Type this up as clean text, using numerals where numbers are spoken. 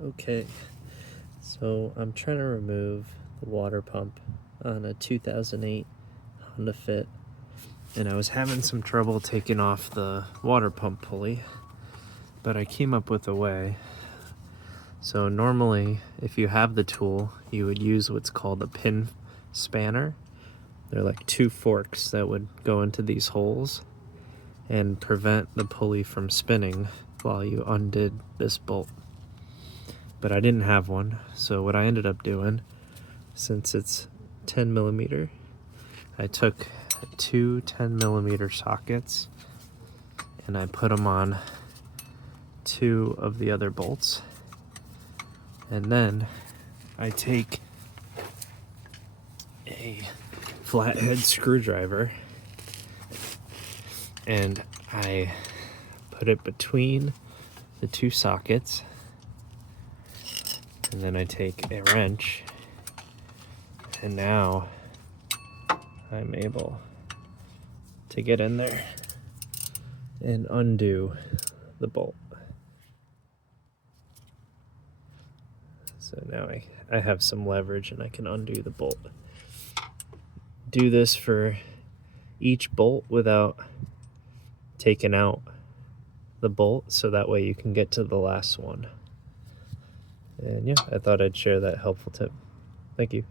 Okay, so I'm trying to remove the water pump on a 2008 Honda Fit, and I was having some trouble taking off the water pump pulley, but I came up with a way. So normally, if you have the tool, you would use what's called a pin spanner. They're like two forks that would go into these holes and prevent the pulley from spinning while you undid this bolt. But I didn't have one, so what I ended up doing, since it's 10 millimeter, I took two 10 millimeter sockets and I put them on two of the other bolts, and then I take a flathead screwdriver and I put it between the two sockets, and then I take a wrench, and now I'm able to get in there and undo the bolt. So now I have some leverage and I can undo the bolt. Do this for each bolt without taking out the bolt, so that way you can get to the last one. And yeah, I thought I'd share that helpful tip. Thank you.